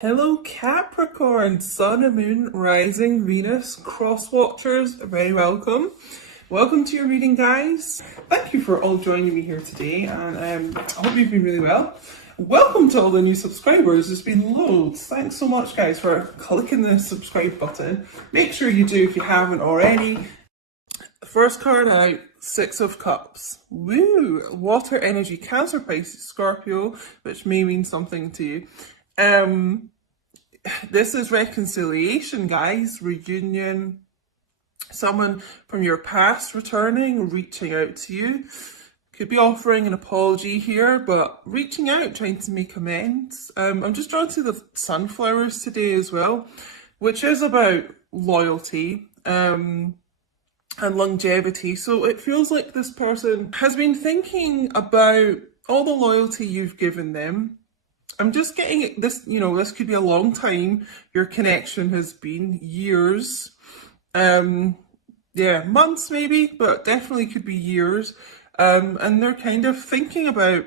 Hello Capricorn, Sun and Moon, Rising, Venus, Cross Watchers, very welcome. Welcome to your reading, guys. Thank you for all joining me here today, and I hope you've been really well. Welcome to all the new subscribers. There's been loads. Thanks so much, guys, for clicking the subscribe button. Make sure you do if you haven't already. First card out, Six of Cups. Woo! Water energy, Cancer, Pisces, Scorpio, which may mean something to you. This is reconciliation, guys, reunion, someone from your past returning, reaching out to you. Could be offering an apology here, but reaching out, trying to make amends. I'm just drawn to the sunflowers today as well, which is about loyalty and longevity. So it feels like this person has been thinking about all the loyalty you've given them. I'm just getting this, this could be a long time. Your connection has been years. Months maybe, but definitely could be years. And they're kind of thinking about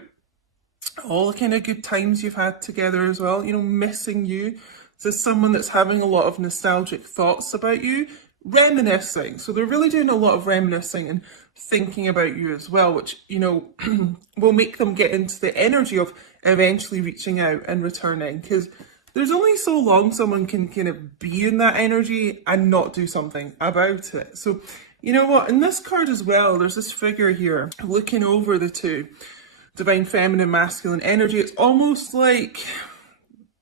all the kind of good times you've had together as well, missing you. This is someone that's having a lot of nostalgic thoughts about you, reminiscing. So they're really doing a lot of reminiscing and thinking about you as well, which, will make them get into the energy of eventually reaching out and returning, because there's only so long someone can kind of be in that energy and not do something about it. So, you know what, in this card as well, there's this figure here looking over the two, divine feminine, masculine energy. It's almost like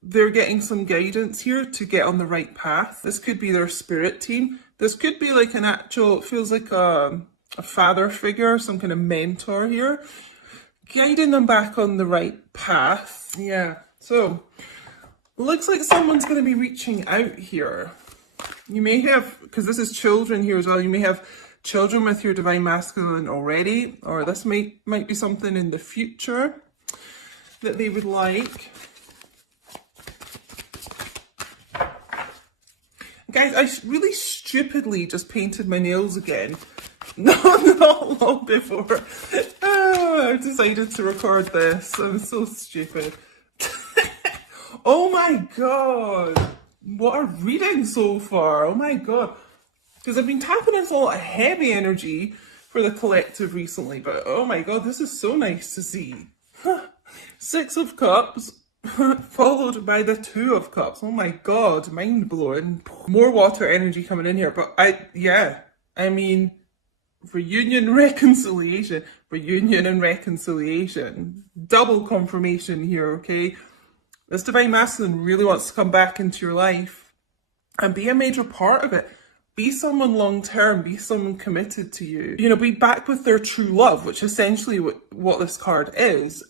they're getting some guidance here to get on the right path. This could be their spirit team. This could be like an actual, it feels like a father figure, some kind of mentor here, guiding them back on the right path. Yeah, so looks like someone's going to be reaching out here. You may have, because this is children here as well, you may have children with your divine masculine already, or this might be something in the future that they would like. Guys, I really stupidly just painted my nails again. Not long before I decided to record this. I'm so stupid. Oh my god. What a reading so far. Oh my god. Because I've been tapping into a lot of heavy energy for the collective recently, but oh my god, this is so nice to see. Six of Cups. Followed by the Two of Cups. Oh my god, mind blowing. More water energy coming in here, but I mean, reunion, reconciliation, reunion and reconciliation. Double confirmation here, okay? This divine masculine really wants to come back into your life and be a major part of it. Be someone long term, be someone committed to you. Be back with their true love, which is essentially what this card is.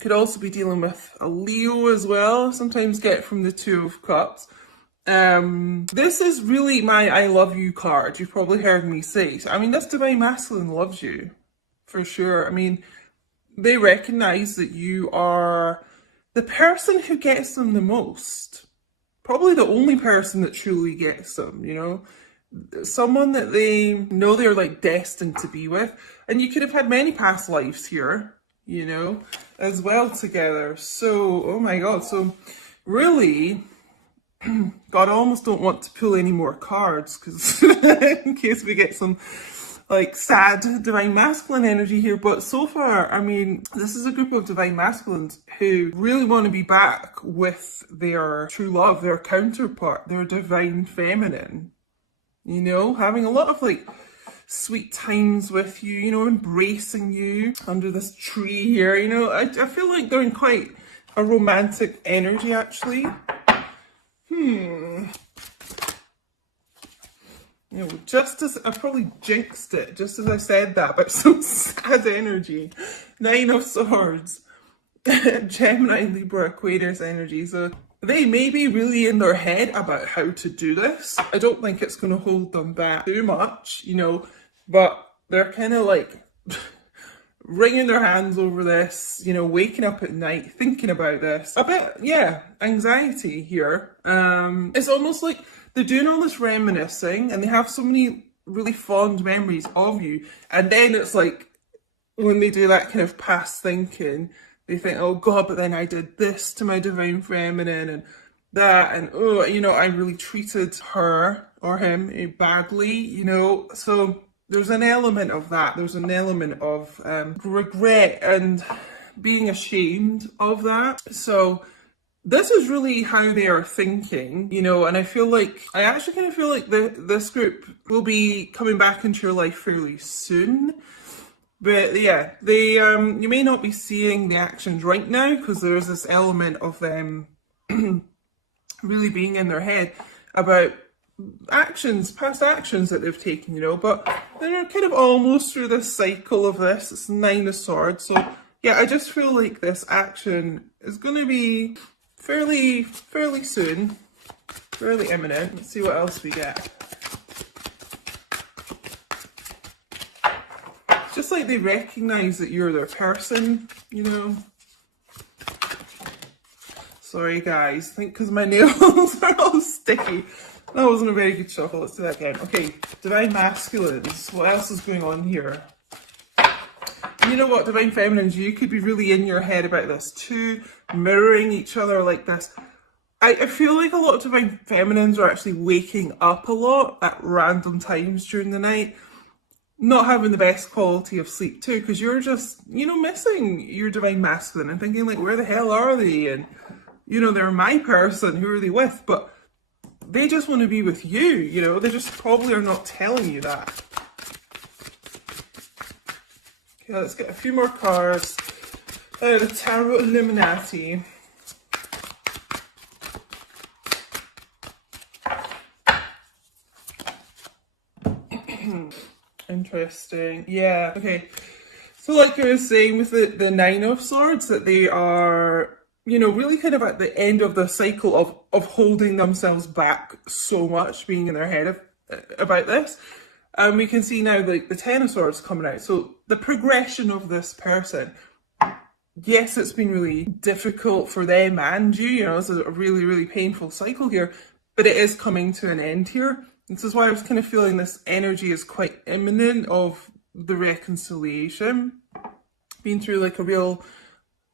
Could also be dealing with a Leo as well, sometimes get from the Two of Cups. This is really my I love you card. You've probably heard me say. So, this divine masculine loves you, for sure. They recognize that you are the person who gets them the most. Probably the only person that truly gets them, Someone that they know they're like destined to be with. And you could have had many past lives here, as well together. So, oh my god. So really, God, I almost don't want to pull any more cards, because in case we get some like sad divine masculine energy here. But so far, this is a group of divine masculines who really want to be back with their true love, their counterpart, their divine feminine, having a lot of like sweet times with you, embracing you under this tree here. I feel like they're in quite a romantic energy, actually. Just as I probably jinxed it, just as I said that, but some sad energy. Nine of Swords, Gemini, Libra, Aquarius energy. So they may be really in their head about how to do this. I don't think it's going to hold them back too much, but they're kind of like wringing their hands over this, waking up at night thinking about this. A bit, anxiety here. It's almost like they're doing all this reminiscing and they have so many really fond memories of you. And then it's like when they do that kind of past thinking, they think, oh God, but then I did this to my divine feminine and that, and oh, you know, I really treated her or him badly, you know. So there's an element of that. There's an element of regret and being ashamed of that. So this is really how they are thinking, you know, and I actually kind of feel like this group will be coming back into your life fairly soon. But yeah, they you may not be seeing the actions right now because there's this element of them really being in their head about past actions that they've taken, you know, but they're kind of almost through this cycle of this. It's 9 of Swords. So yeah, I just feel like this action is going to be fairly soon, fairly imminent. Let's see what else we get. Just like they recognize that you're their person, you know. Sorry guys, I think because my nails are all sticky. That wasn't a very good shuffle. Let's do that again. Okay, Divine Masculines. What else is going on here? You know what, Divine Feminines, you could be really in your head about this too, mirroring each other like this. I feel like a lot of Divine Feminines are actually waking up a lot at random times during the night, not having the best quality of sleep too, because you're just, you know, missing your Divine Masculine and thinking like, where the hell are they? And, you know, they're my person, who are they with? But they just want to be with you, you know, they just probably are not telling you that. Okay, let's get a few more cards. The Tarot Illuminati. Interesting. Yeah, okay. So like I was saying with the 9 of Swords, that they are, you know, really kind of at the end of the cycle of holding themselves back so much, being in their head about this. And we can see now like the 10 of Swords coming out. So the progression of this person, yes, it's been really difficult for them and you know, it's a really, really painful cycle here, but it is coming to an end here. This is why I was kind of feeling this energy is quite imminent of the reconciliation. Been through like a real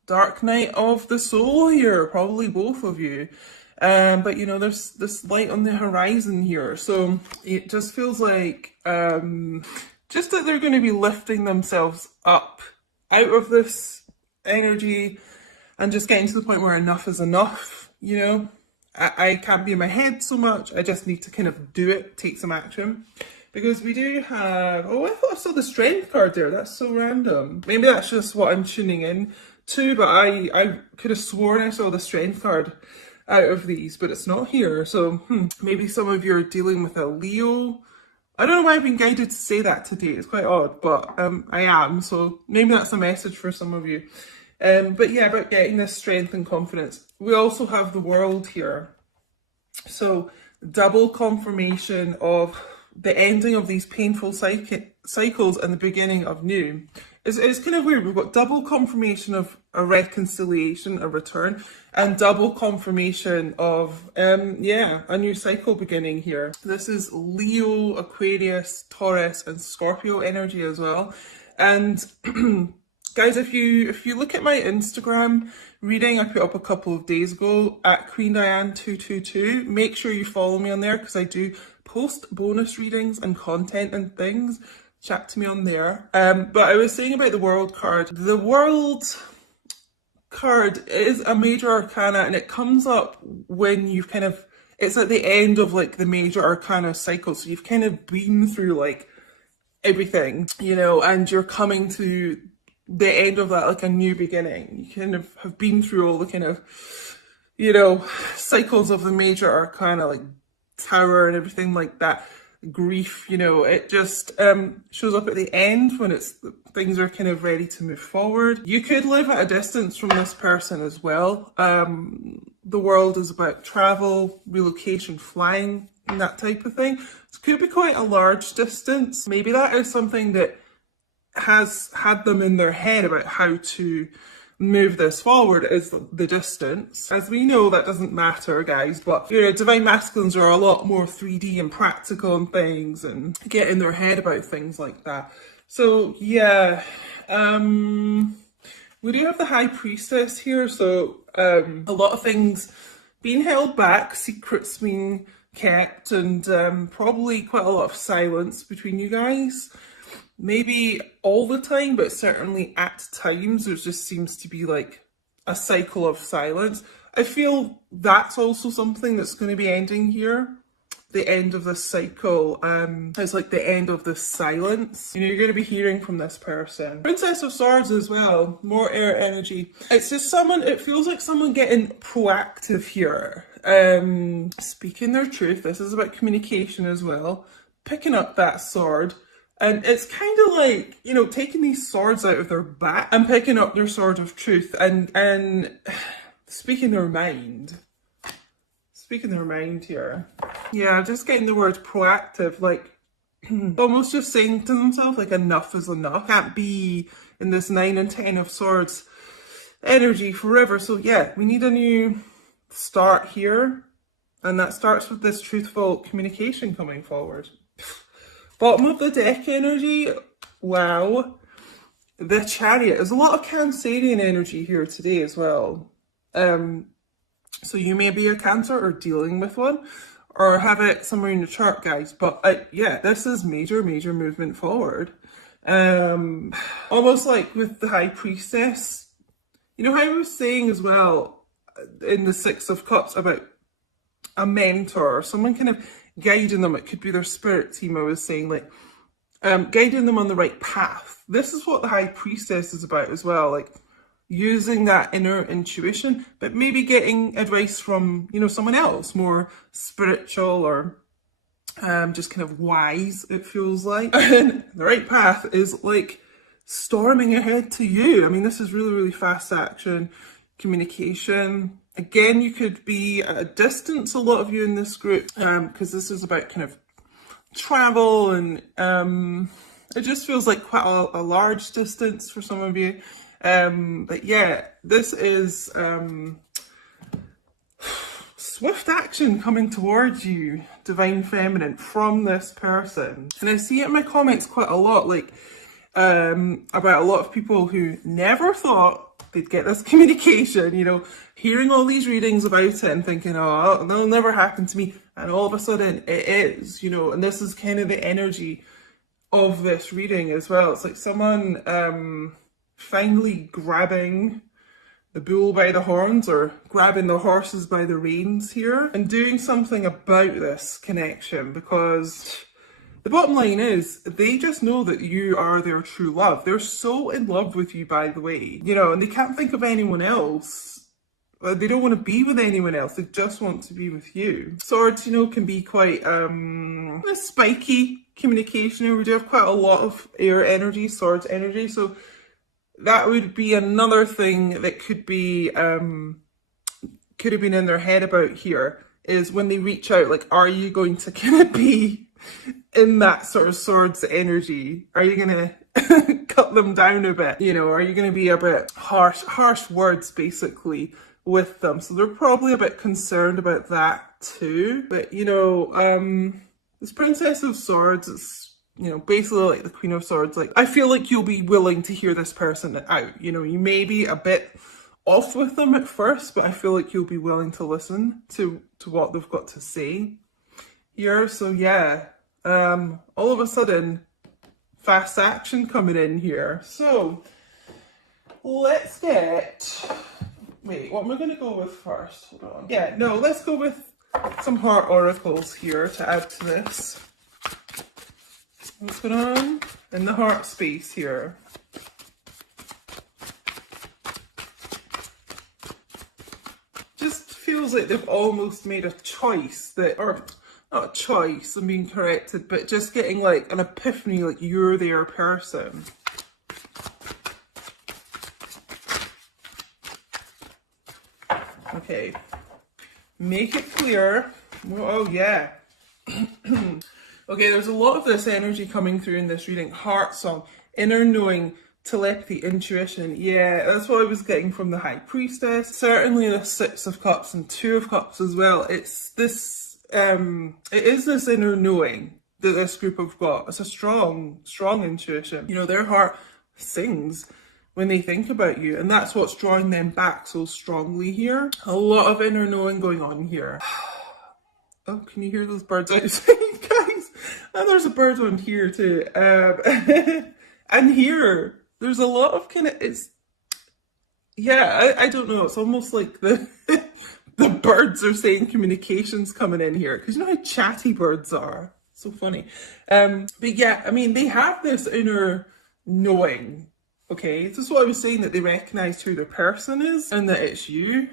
dark night of the soul here, probably both of you. But you know, there's this light on the horizon here. So it just feels like just that they're going to be lifting themselves up out of this energy and just getting to the point where enough is enough, you know. I can't be in my head so much. I just need to kind of do it, take some action. Because we do have, oh, I thought I saw the Strength card there. That's so random. Maybe that's just what I'm tuning in to, but I could have sworn I saw the Strength card out of these, but it's not here. So maybe some of you are dealing with a Leo. I don't know why I've been guided to say that today. It's quite odd, but I am. So maybe that's a message for some of you. But yeah, about getting this strength and confidence. We also have the World here. So double confirmation of the ending of these painful cycles and the beginning of new. It's kind of weird. We've got double confirmation of a reconciliation, a return, and double confirmation of, yeah, a new cycle beginning here. This is Leo, Aquarius, Taurus, and Scorpio energy as well. And guys, if you look at my Instagram reading I put up a couple of days ago at Queen Diane 222, make sure you follow me on there because I do post bonus readings and content and things. Chat to me on there. But I was saying about the World card. The World card is a major arcana and it comes up when you've kind of, it's at the end of like the major arcana cycle. So you've kind of been through like everything, you know, and you're coming to the end of that, like a new beginning. You kind of have been through all the kind of, you know, cycles of the major arcana, like Tower and everything like that. Grief, you know, it just shows up at the end when it's things are kind of ready to move forward. You could live at a distance from this person as well. The World is about travel, relocation, flying, and that type of thing. It could be quite a large distance. Maybe that is something that has had them in their head about how to move this forward, is the distance. As we know, that doesn't matter, guys, but you know, Divine Masculines are a lot more 3D and practical and things and get in their head about things like that. So yeah, We do have the High Priestess here, so a lot of things being held back, secrets being kept, and probably quite a lot of silence between you guys. Maybe all the time, but certainly at times there just seems to be like a cycle of silence. I feel that's also something that's going to be ending here. The end of this cycle is like the end of the silence. You know, you're going to be hearing from this person. Princess of Swords as well, more air energy. It's just someone, it feels like someone getting proactive here. Speaking their truth. This is about communication as well. Picking up that sword. And it's kind of like, you know, taking these swords out of their back and picking up their sword of truth and speaking their mind. Speaking their mind here. Yeah, just getting the word proactive, like almost just saying to themselves, like, enough is enough. Can't be in this 9 and 10 of Swords energy forever. So yeah, we need a new start here. And that starts with this truthful communication coming forward. Bottom of the deck energy, wow. The Chariot. There's a lot of Cancerian energy here today as well. So you may be a Cancer or dealing with one, or have it somewhere in your chart, guys. But yeah, this is major movement forward. Almost like with the High Priestess. You know how I was saying as well in the Six of Cups about a mentor, someone kind of guiding them. It could be their spirit team, I was saying, like guiding them on the right path. This is what the High Priestess is about as well, like using that inner intuition, but maybe getting advice from, you know, someone else, more spiritual or just kind of wise, it feels like. And the right path is like storming ahead to you. I mean, this is really fast action, communication. Again, you could be at a distance, a lot of you in this group, because this is about kind of travel, and it just feels like quite a large distance for some of you. But yeah, this is swift action coming towards you, Divine Feminine, from this person. And I see it in my comments quite a lot, like about a lot of people who never thought they'd get this communication, you know, hearing all these readings about it and thinking, oh, that'll never happen to me. And all of a sudden it is, you know, and this is kind of the energy of this reading as well. It's like someone finally grabbing the bull by the horns, or grabbing the horses by the reins here, and doing something about this connection, because the bottom line is they just know that you are their true love. They're so in love with you, by the way, you know, and they can't think of anyone else. They don't want to be with anyone else. They just want to be with you. Swords, you know, can be quite spiky communication. We do have quite a lot of air energy, swords energy, so that would be another thing that could be could have been in their head about here, is when they reach out, like, are you going to kind of be in that sort of swords energy? Are you going to cut them down a bit? You know, are you going to be a bit harsh words basically with them? So they're probably a bit concerned about that too. But you know, this Princess of Swords is, you know, basically like the Queen of Swords. Like, I feel like you'll be willing to hear this person out. You know, you may be a bit off with them at first, but I feel like you'll be willing to listen to what they've got to say here. So yeah, all of a sudden, fast action coming in here. So let's get, wait, what am I going to go with first? Hold on. Yeah, no, let's go with some heart oracles here to add to this. What's going on in the heart space here? Just feels like they've almost made a choice that, or not a choice, I'm being corrected, but just getting like an epiphany, like you're their person. Okay, make it clear. Oh yeah. Okay, there's a lot of this energy coming through in this reading. Heart song, inner knowing, telepathy, intuition. Yeah, that's what I was getting from the High Priestess. Certainly the Six of Cups and Two of Cups as well. It's this, it is this inner knowing that this group have got. It's a strong intuition. You know, their heart sings when they think about you. And that's what's drawing them back so strongly here. A lot of inner knowing going on here. Oh, can you hear those birds outside, guys? And there's a bird on here too. And here, there's a lot of kind of, I don't know. It's almost like the the birds are saying communication's coming in here. Because you know how chatty birds are? So funny. But yeah, I mean, they have this inner knowing. Okay, this is what I was saying, that they recognize who their person is and that it's you.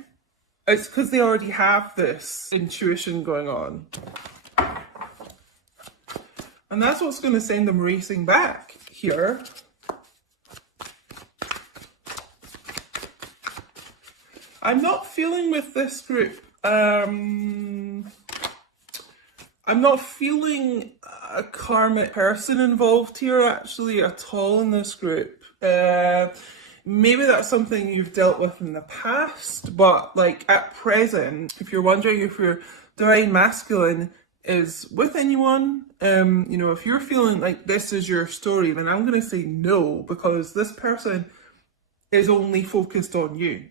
It's because they already have this intuition going on. And that's what's going to send them racing back here. I'm not feeling with this group, I'm not feeling a karmic person involved here actually at all in this group. Maybe that's something you've dealt with in the past, but like at present, if you're wondering if your divine masculine is with anyone, you know, if you're feeling like this is your story, then I'm going to say no, because this person is only focused on you.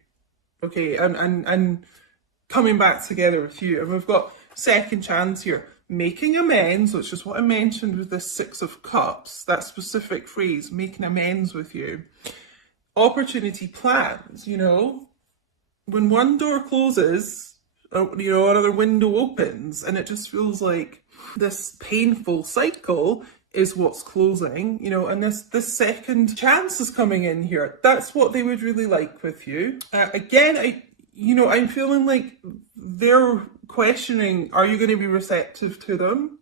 Okay, and coming back together with you. And we've got second chance here. Making amends, which is what I mentioned with this Six of Cups, that specific phrase, making amends with you. Opportunity plans, you know. When one door closes, you know, another window opens, and it just feels like this painful cycle is what's closing, you know, and this second chance is coming in here. That's what they would really like with you. Again, I'm feeling like they're questioning, are you going to be receptive to them?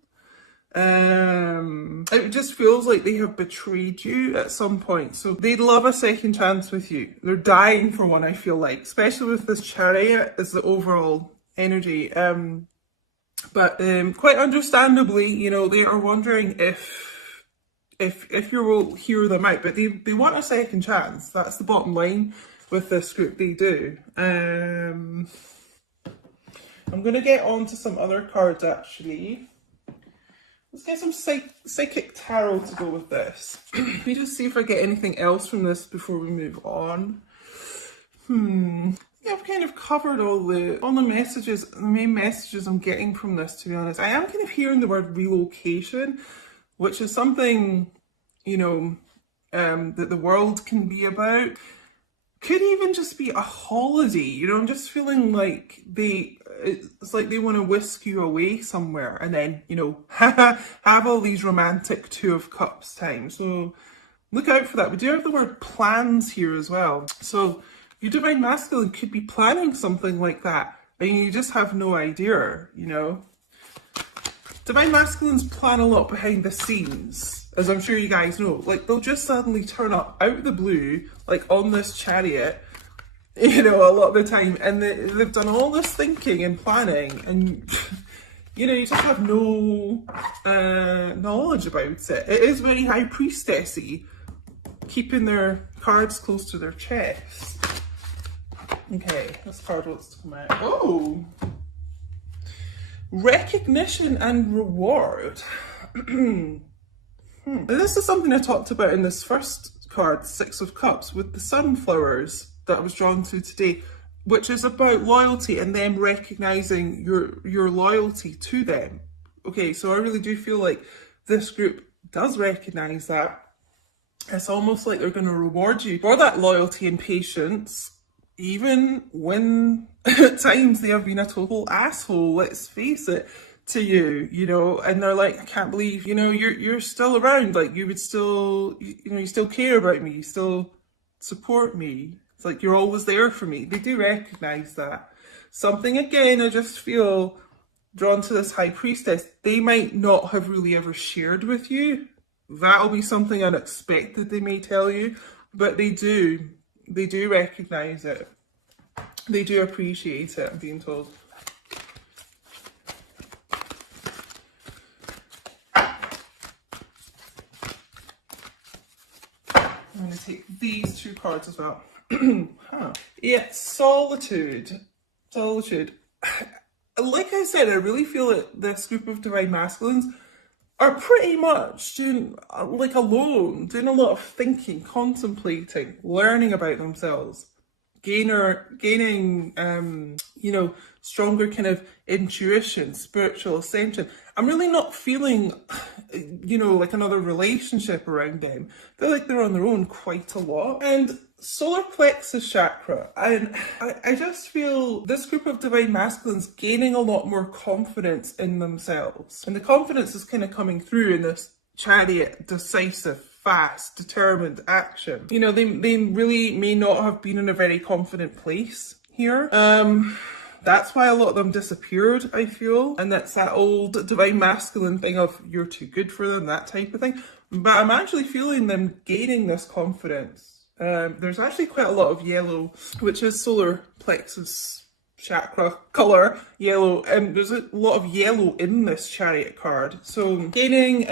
It just feels like they have betrayed you at some point. So they'd love a second chance with you. They're dying for one, I feel like, especially with this Chariot as the overall energy. But quite understandably, you know, they are wondering if you will hear them out. But they want a second chance. That's the bottom line with this group. They do. I'm going to get on to some other cards, actually. Let's get some psychic tarot to go with this. Let me just see if I get anything else from this before we move on. I've kind of covered all the messages, the main messages I'm getting from this, to be honest. I am kind of hearing the word relocation, which is something, you know, that the world can be about. Could even just be a holiday, you know. I'm just feeling like it's like they want to whisk you away somewhere and then, you know, have all these romantic Two of Cups time. So look out for that. We do have the word plans here as well. So your divine masculine could be planning something like that, and you just have no idea, you know. Divine masculines plan a lot behind the scenes, as I'm sure you guys know. Like, they'll just suddenly turn up out of the blue, like on this Chariot, you know, a lot of the time, and they've done all this thinking and planning, and you know, you just have no knowledge about it. It is very High Priestessy, keeping their cards close to their chest. Okay, this card wants to come out. Oh! Recognition and reward. This is something I talked about in this first card, Six of Cups, with the sunflowers that I was drawn to today, which is about loyalty and them recognizing your loyalty to them. Okay, so I really do feel like this group does recognize that. It's almost like they're going to reward you for that loyalty and patience, even when at times they have been a total asshole, let's face it, to you, you know, and they're like, I can't believe, you know, you're still around, like you would still, you know, you still care about me, you still support me. It's like you're always there for me. They do recognize that. Something, again, I just feel drawn to this High Priestess, they might not have really ever shared with you. That'll be something unexpected they may tell you, but they do recognize it. They do appreciate it, I'm being told. I'm going to take these two cards as well. Yeah, solitude. Solitude. Like I said, I really feel that this group of divine masculines are pretty much doing, like, alone, doing a lot of thinking, contemplating, learning about themselves, gaining, you know, stronger kind of intuition, spiritual ascension. I'm really not feeling, you know, like another relationship around them. I feel like they're on their own quite a lot. And solar plexus chakra, and I just feel this group of divine masculines gaining a lot more confidence in themselves. And the confidence is kind of coming through in this Chariot, decisive, fast, determined action. You know, they really may not have been in a very confident place here. That's why a lot of them disappeared, I feel. And that's that old divine masculine thing of you're too good for them, that type of thing. But I'm actually feeling them gaining this confidence. There's actually quite a lot of yellow, which is solar plexus chakra colour, yellow, and there's a lot of yellow in this Chariot card. So gaining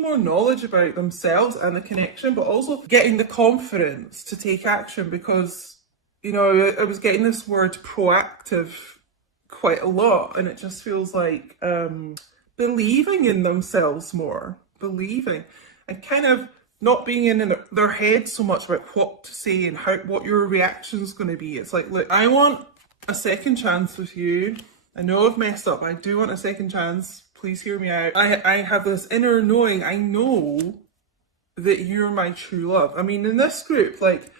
more knowledge about themselves and the connection, but also getting the confidence to take action, because, you know, I was getting this word proactive quite a lot, and it just feels like believing in themselves more, believing, and kind of not being in their head so much about what to say and what your reaction's going to be. It's like, look, I want a second chance with you. I know I've messed up, but I do want a second chance. Please hear me out. I have this inner knowing. I know that you're my true love. I mean, in this group, like,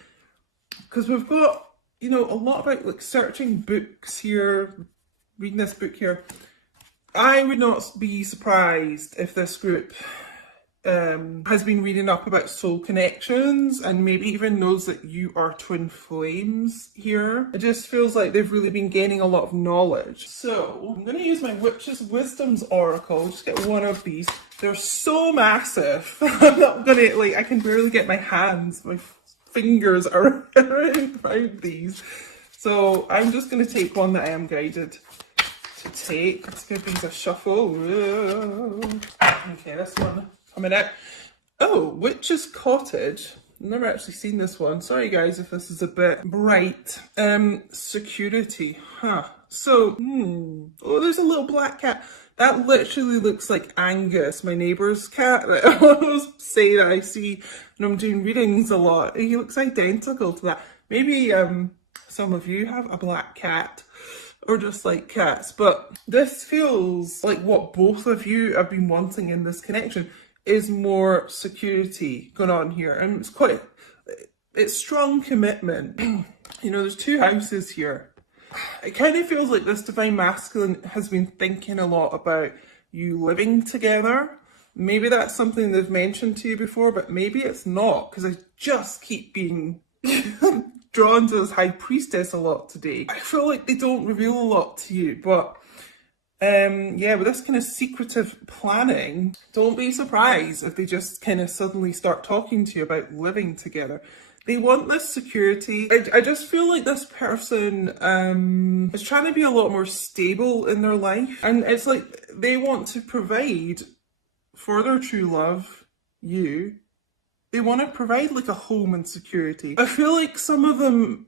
because we've got, you know, a lot about like searching books here, reading this book here. I would not be surprised if this group has been reading up about soul connections and maybe even knows that you are twin flames here. It just feels like they've really been gaining a lot of knowledge. So I'm going to use my Witch's Wisdom's Oracle. Just get one of these. They're so massive. I'm not going to, like, I can barely get my hands, my fingers around these. So I'm just going to take one that I am guided to take. Let's give these a shuffle. Okay, this one coming out. Oh, Witch's Cottage. I've never actually seen this one. Sorry guys if this is a bit bright. Security. Huh. So, oh, there's a little black cat. That literally looks like Angus, my neighbour's cat that I always say that I see when I'm doing readings a lot. He looks identical to that. Maybe some of you have a black cat or just like cats, but this feels like what both of you have been wanting in this connection is more security going on here. And it's strong commitment. You know, there's two houses here. It kind of feels like this divine masculine has been thinking a lot about you living together. Maybe that's something they've mentioned to you before, but maybe it's not, because I just keep being drawn to this High Priestess a lot today. I feel like they don't reveal a lot to you, but yeah, with this kind of secretive planning, don't be surprised if they just kind of suddenly start talking to you about living together. They want this security. I just feel like this person is trying to be a lot more stable in their life. And it's like they want to provide for their true love, you. They want to provide like a home and security. I feel like some of them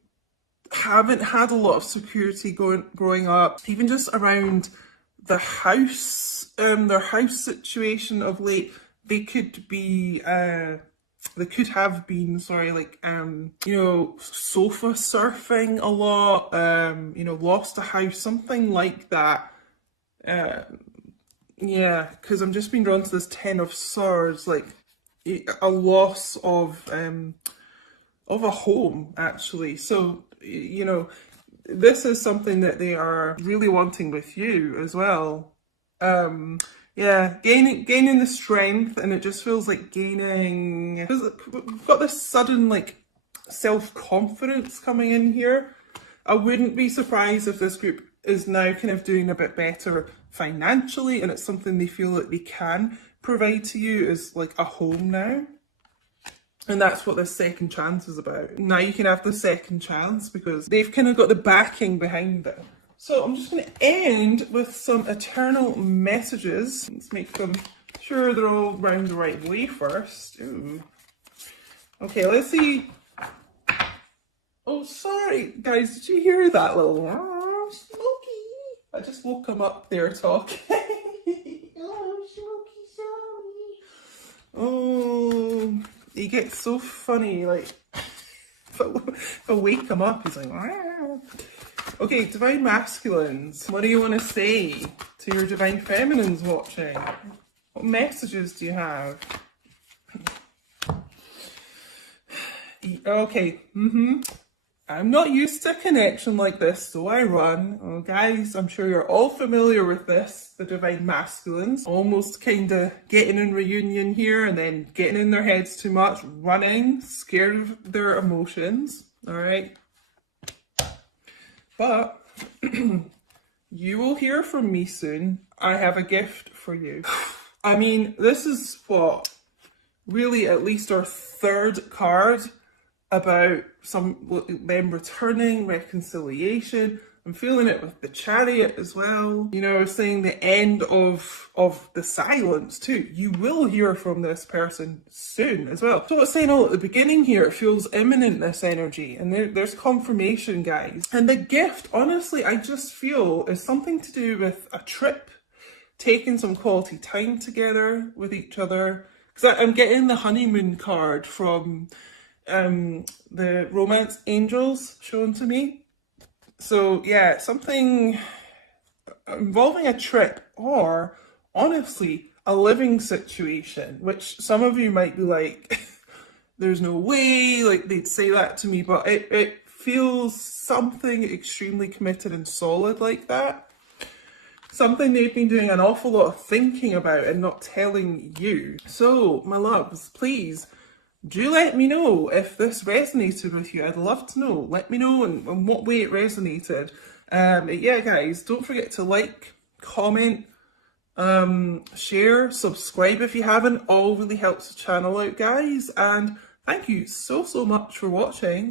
haven't had a lot of security growing up, even just around the house, their house situation of late. They could be, they could have been, sorry, like, you know, sofa surfing a lot, you know, lost a house, something like that. Yeah, because I'm just being drawn to this Ten of Swords, like a loss of a home, actually. So, you know, this is something that they are really wanting with you as well. Yeah, gaining the strength, and it just feels like gaining, we've got this sudden like self-confidence coming in here. I wouldn't be surprised if this group is now kind of doing a bit better financially, and it's something they feel like they can provide to you as like a home now. And that's what this second chance is about. Now you can have the second chance because they've kind of got the backing behind them. So I'm just going to end with some eternal messages. Let's make them sure they're all round the right way first. Ooh. Okay, let's see. Oh, sorry, guys. Did you hear that little Smokey? I just woke him up there talking. Oh, Smokey, He gets so funny, like, if I wake him up, he's like, "Rah." Okay, divine masculines, what do you want to say to your divine feminines watching? What messages do you have? Okay, I'm not used to a connection like this, so I run. Oh, guys, I'm sure you're all familiar with this, the divine masculines. Almost kind of getting in reunion here and then getting in their heads too much, running, scared of their emotions, all right? But you will hear from me soon. I have a gift for you. I mean, this is what, really at least our third card about them returning, reconciliation. I'm feeling it with the Chariot as well. You know, saying the end of the silence too. You will hear from this person soon as well. So it's saying all at the beginning here, it feels imminent, this energy. And there's confirmation, guys. And the gift, honestly, I just feel is something to do with a trip, taking some quality time together with each other. Because I'm getting the honeymoon card from the romance angels shown to me. So yeah, something involving a trip or honestly a living situation, which some of you might be like, there's no way, like they'd say that to me, but it feels something extremely committed and solid like that. Something they've been doing an awful lot of thinking about and not telling you. So, my loves, please do let me know if this resonated with you. I'd love to know. Let me know in what way it resonated. Yeah, guys, don't forget to like, comment, share, subscribe if you haven't. All really helps the channel out, guys. And thank you so much for watching.